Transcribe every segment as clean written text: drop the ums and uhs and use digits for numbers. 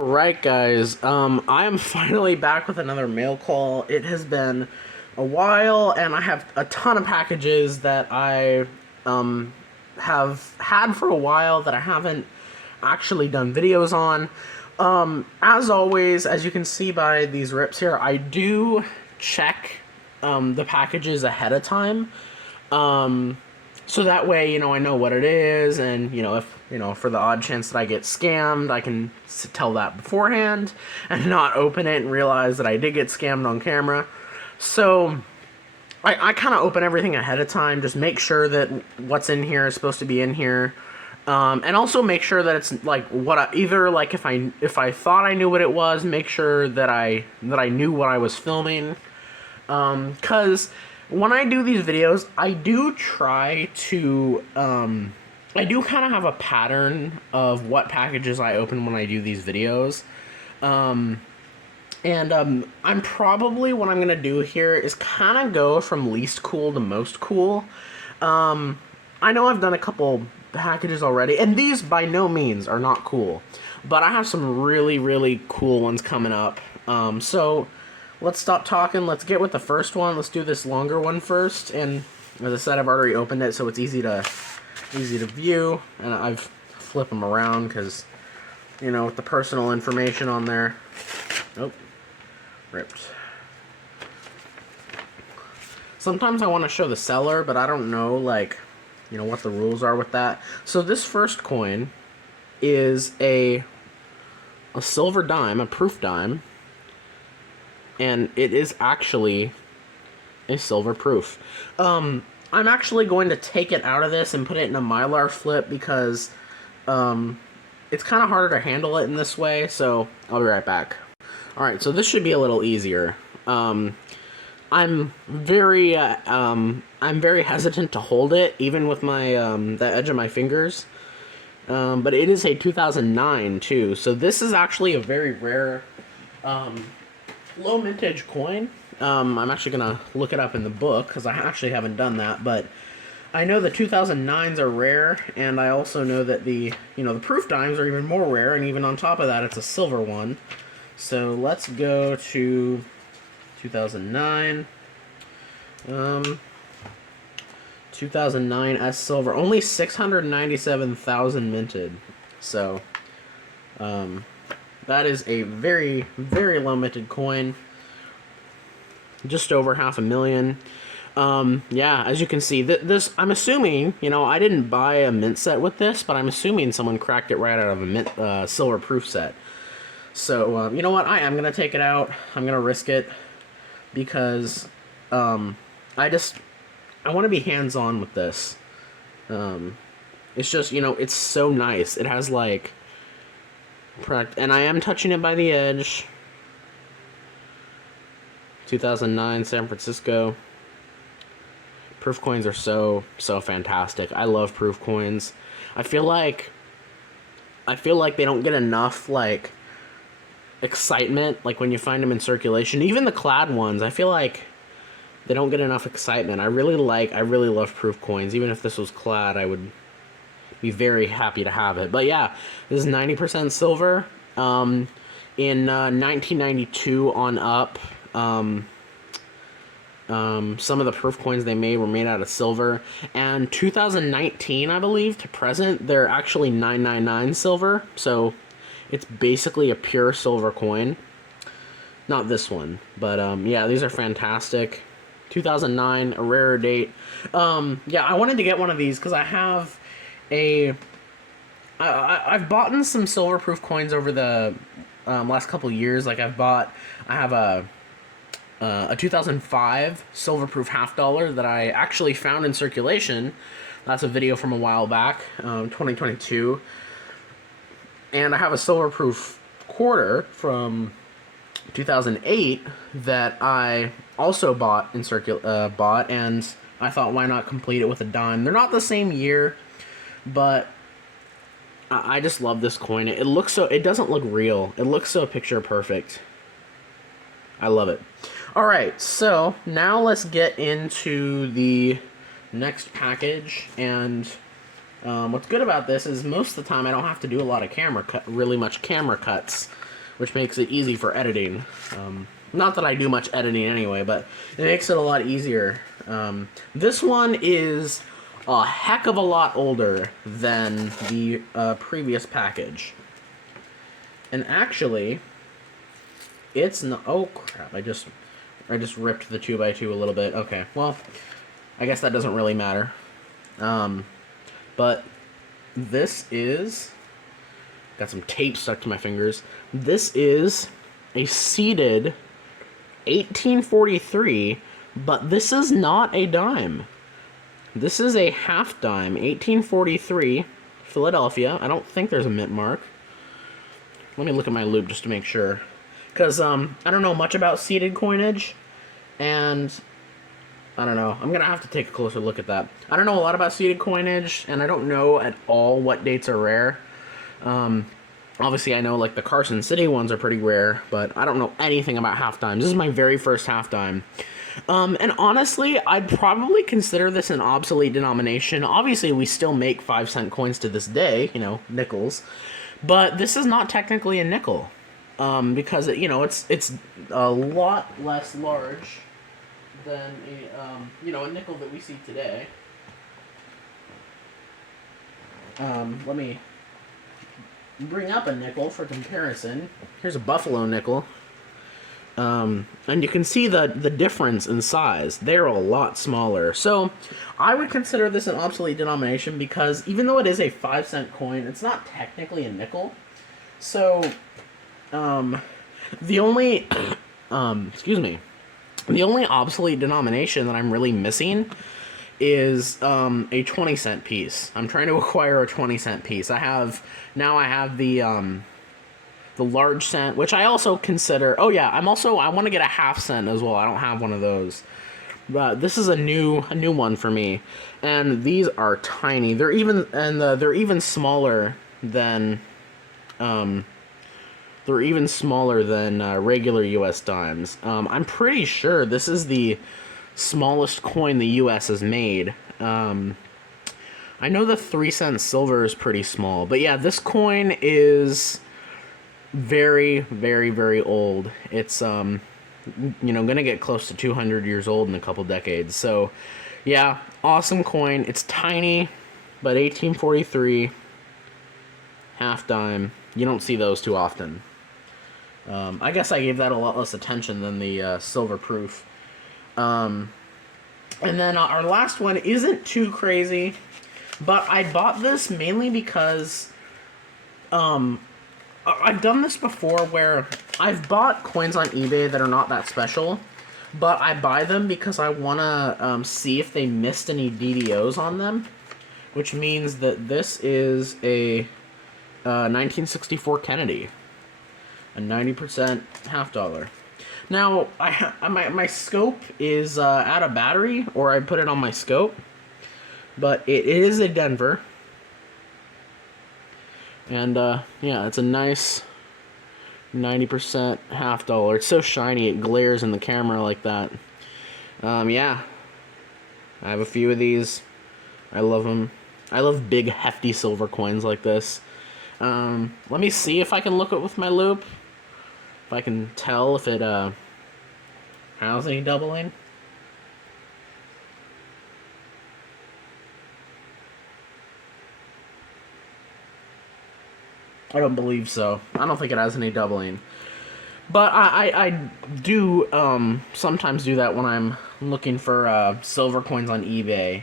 Right, guys. I am finally back with another mail call. It has been a while, and I have a ton of packages that I have had for a while that I haven't actually done videos on. As always, as you can see by these rips here, I do check the packages ahead of time. So that way, I know what it is, and, if, for the odd chance that I get scammed, I can tell that beforehand and not open it and realize that I did get scammed on camera. So I kind of open everything ahead of time, just make sure that what's in here is supposed to be in here. And also make sure that it's like if I thought I knew what it was, make sure that I knew what I was filming. 'Cause when I do these videos, I do try to, I do kind of have a pattern of what packages I open when I do these videos. I'm probably, what I'm going to do here is kind of go from least cool to most cool. I know I've done a couple packages already, and these by no means are not cool, but I have some really, really cool ones coming up. So let's stop talking. Let's get with the first one. Let's do this longer one first. And as I said, I've already opened it, so it's easy to view. And I've flipped them around because, with the personal information on there. Oh, ripped. Sometimes I want to show the seller, but I don't know, what the rules are with that. So this first coin is a silver dime, a proof dime. And it is actually a silver proof. I'm actually going to take it out of this and put it in a Mylar flip because it's kind of harder to handle it in this way, so I'll be right back. Alright, so this should be a little easier. I'm very hesitant to hold it, even with my the edge of my fingers. But it is a 2009 too, so this is actually a very rare low mintage coin. I'm actually gonna look it up in the book because I actually haven't done that, but I know the 2009s are rare, and I also know that the proof dimes are even more rare, and even on top of that, it's a silver one. So let's go to 2009. 2009 S silver, only 697,000 minted. So that is a very, very low minted coin. Just over 500,000. Yeah, as you can see, this, I'm assuming, I didn't buy a mint set with this, but I'm assuming someone cracked it right out of a mint silver proof set. So, you know what? I am going to take it out. I'm going to risk it because I want to be hands-on with this. It's just, it's so nice. It has, and I am touching it by the edge. 2009 San Francisco. Proof coins are so fantastic. I love proof coins. I feel like they don't get enough excitement when you find them in circulation. Even the clad ones, I feel like they don't get enough excitement. I really love proof coins. Even if this was clad, I would be very happy to have it. But yeah, this is 90% silver. In 1992 on up, some of the proof coins they made were made out of silver. And 2019, I believe, to present, they're actually 999 silver. So it's basically a pure silver coin. Not this one, but yeah, these are fantastic. 2009, a rarer date. Yeah, I wanted to get one of these because I have I've bought some silver proof coins over the last couple years. I have a 2005 silver proof $50 that I actually found in circulation. That's a video from a while back, 2022. And I have a silver proof quarter from 2008 that I also bought and I thought, why not complete it with a dime? They're not the same year, but I just love this coin. It doesn't look real. It looks so picture perfect. I love it. Alright, so now let's get into the next package. And what's good about this is most of the time I don't have to do a lot of really much camera cuts. which makes it easy for editing. Not that I do much editing anyway, but it makes it a lot easier. This one is a heck of a lot older than the previous package. And actually, it's not... Oh, crap. I just ripped the 2x2 a little bit. Okay, well, I guess that doesn't really matter. But this is... Got some tape stuck to my fingers. This is a seeded 1843, but this is not a dime. This is a half dime, 1843, Philadelphia. I don't think there's a mint mark. Let me look at my loop just to make sure. Because I don't know much about seeded coinage, and I don't know. I'm going to have to take a closer look at that. I don't know a lot about seeded coinage, and I don't know at all what dates are rare. Obviously, I know like the Carson City ones are pretty rare, but I don't know anything about half dimes. This is my very first half dime. And honestly, I'd probably consider this an obsolete denomination. Obviously, we still make 5-cent coins to this day, you know, nickels. But this is not technically a nickel. Because, it's a lot less large than a nickel that we see today. Let me bring up a nickel for comparison. Here's a Buffalo nickel. And you can see the difference in size. They're a lot smaller. So I would consider this an obsolete denomination because even though it is a 5-cent coin, it's not technically a nickel. So the only the only obsolete denomination that I'm really missing is a 20-cent piece. I'm trying to acquire a 20-cent piece. I have the large cent, which I also consider. Oh yeah, I want to get a half cent as well. I don't have one of those. But this is a new one for me, and these are tiny. They're even smaller than regular U.S. dimes. I'm pretty sure this is the smallest coin the U.S. has made. I know the 3-cent silver is pretty small, but yeah, this coin is very, very, very old. It's gonna get close to 200 years old in a couple decades. So yeah, awesome coin. It's tiny, but 1843 half dime. You don't see those too often. I guess I gave that a lot less attention than the silver proof. And then our last one isn't too crazy, but I bought this mainly because I've done this before where I've bought coins on eBay that are not that special, but I buy them because I want to see if they missed any DDOs on them, which means that this is a 1964 Kennedy, a 90% half dollar. Now, my scope is out of battery, or I put it on my scope, but it is a Denver. And, yeah, it's a nice 90% half dollar. It's so shiny, it glares in the camera like that. Yeah. I have a few of these. I love them. I love big, hefty silver coins like this. Let me see if I can look it with my loop. If I can tell if it, has any doubling. I don't believe so. I don't think it has any doubling. But I do sometimes do that when I'm looking for silver coins on eBay.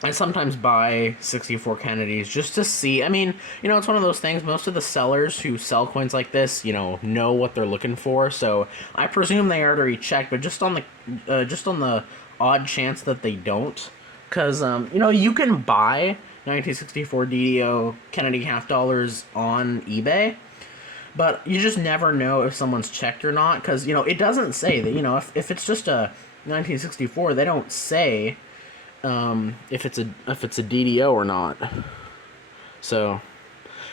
I sometimes buy 64 Kennedys just to see. I mean, it's one of those things. Most of the sellers who sell coins like this, know what they're looking for. So I presume they already checked. But just on the odd chance that they don't, because you can buy 1964 DDO Kennedy half dollars on eBay, but you just never know if someone's checked or not, because it doesn't say that. If it's just a 1964, they don't say if it's a DDO or not. So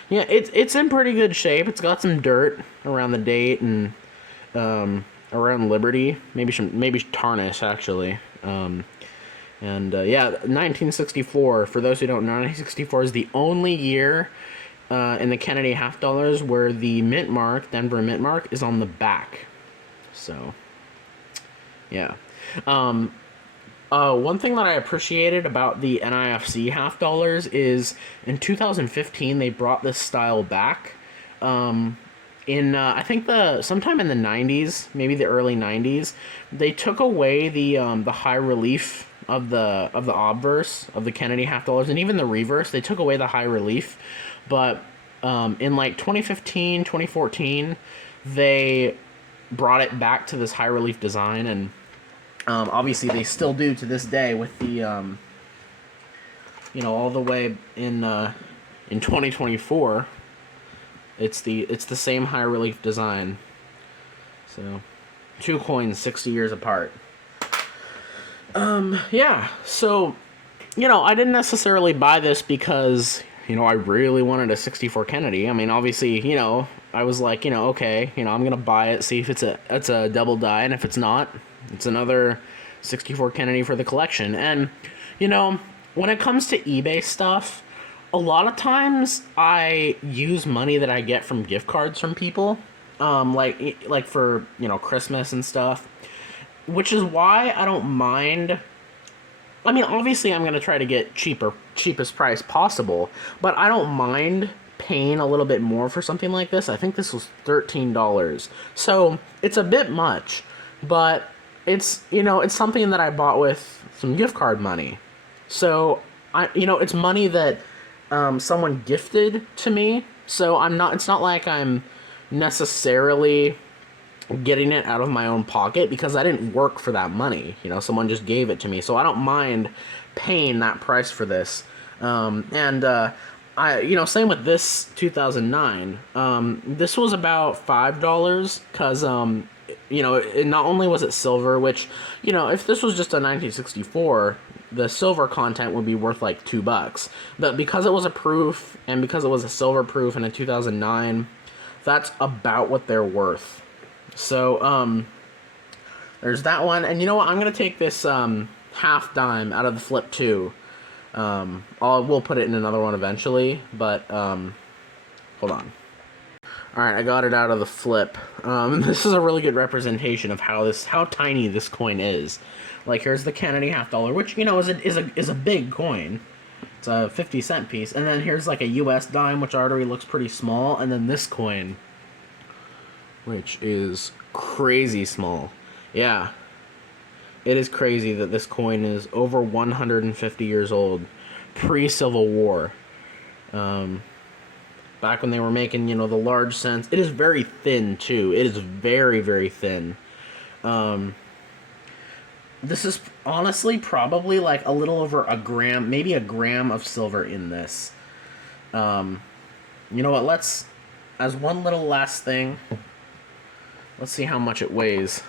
yeah, it's in pretty good shape. It's got some dirt around the date and around Liberty, maybe tarnish actually. Yeah, 1964, for those who don't know, 1964 is the only year in the Kennedy half dollars, where the mint mark, Denver mint mark, is on the back. So, yeah. One thing that I appreciated about the NIFC half dollars is in 2015 they brought this style back. In I think the sometime in the 90s, maybe the early 90s, they took away the high relief of the obverse of the Kennedy half dollars, and even the reverse. They took away the high relief, but in like 2015, 2014, they brought it back to this high relief design, and obviously they still do to this day with the all the way in 2024. It's the same high relief design. So, two coins 60 years apart. Yeah. So, I didn't necessarily buy this because I really wanted a 64 Kennedy. I mean, obviously, I was like, okay, I'm gonna buy it, see if it's a double die, and if it's not, it's another 64 Kennedy for the collection. And when it comes to eBay stuff, a lot of times I use money that I get from gift cards from people, like for Christmas and stuff, which is why I don't mind. I mean, obviously I'm gonna try to get cheapest price possible, but I don't mind paying a little bit more for something like this. I think this was $13, so it's a bit much, but it's something that I bought with some gift card money, so it's money that someone gifted to me. So it's not like I'm necessarily getting it out of my own pocket because I didn't work for that money. Someone just gave it to me. So I don't mind paying that price for this. Same with this 2009. This was about $5 because, it not only was it silver, which, if this was just a 1964, the silver content would be worth like $2. But because it was a proof and because it was a silver proof in a 2009, that's about what they're worth. So, there's that one. And you know what? I'm going to take this half dime out of the flip too. We'll put it in another one eventually, but hold on. Alright, I got it out of the flip. This is a really good representation of how tiny this coin is. Like, here's the Kennedy half dollar, which, is a big coin. It's a 50-cent piece. And then here's like a US dime, which already looks pretty small. And then this coin, which is crazy small. Yeah. It is crazy that this coin is over 150 years old. Pre-Civil War. Back when they were making, the large cents. It is very thin, too. It is very, very thin. This is honestly probably like a little over a gram, maybe a gram of silver in this. You know what, as one little last thing, let's see how much it weighs.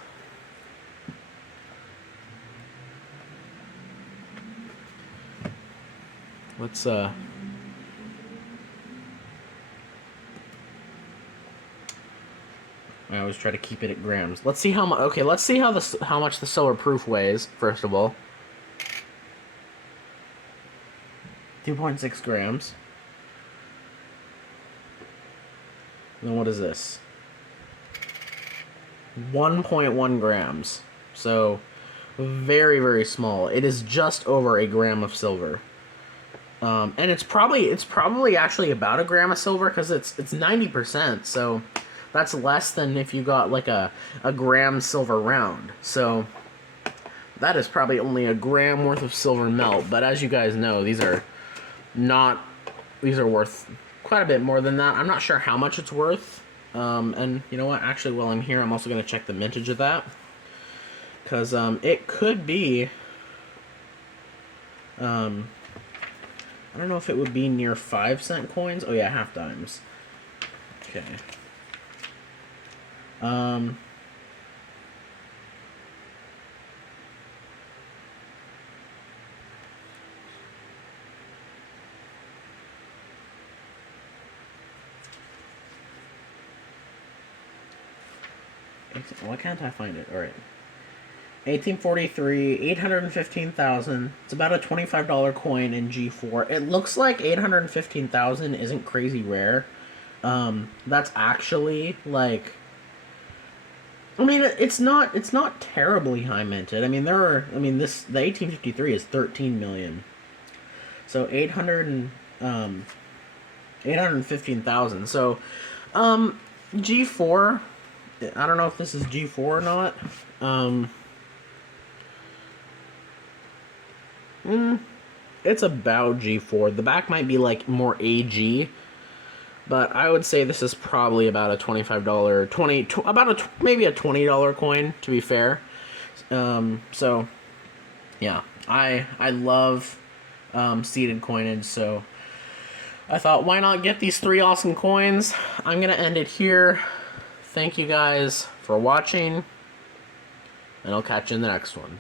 I always try to keep it at grams. Let's see how much. Okay, let's see how much the silver proof weighs. First of all, 2.6 grams. And then what is this? 1.1 grams. So very, very small. It is just over a gram of silver. And it's probably actually about a gram of silver because it's 90%. So that's less than if you got like a gram silver round. So that is probably only a gram worth of silver melt. But as you guys know, these are worth quite a bit more than that. I'm not sure how much it's worth. And you know what? Actually, while I'm here, I'm also going to check the mintage of that. Because it could be... I don't know if it would be near 5-cent coins. Oh yeah, half dimes. Okay. Why can't I find it? Alright. 1843, 815,000. It's about a $25 coin in G4. It looks like 815,000 isn't crazy rare. That's actually like, I mean, it's not terribly high minted. I mean, the 1853 is 13 million. So 815,000. So G4, I don't know if this is G4 or not. It's about G4. The back might be like more AG, but I would say this is probably about a $25, maybe a $20 coin, to be fair. So yeah, I love seeded coinage, so I thought, why not get these 3 awesome coins? I'm gonna end it here. Thank you guys for watching, and I'll catch you in the next one.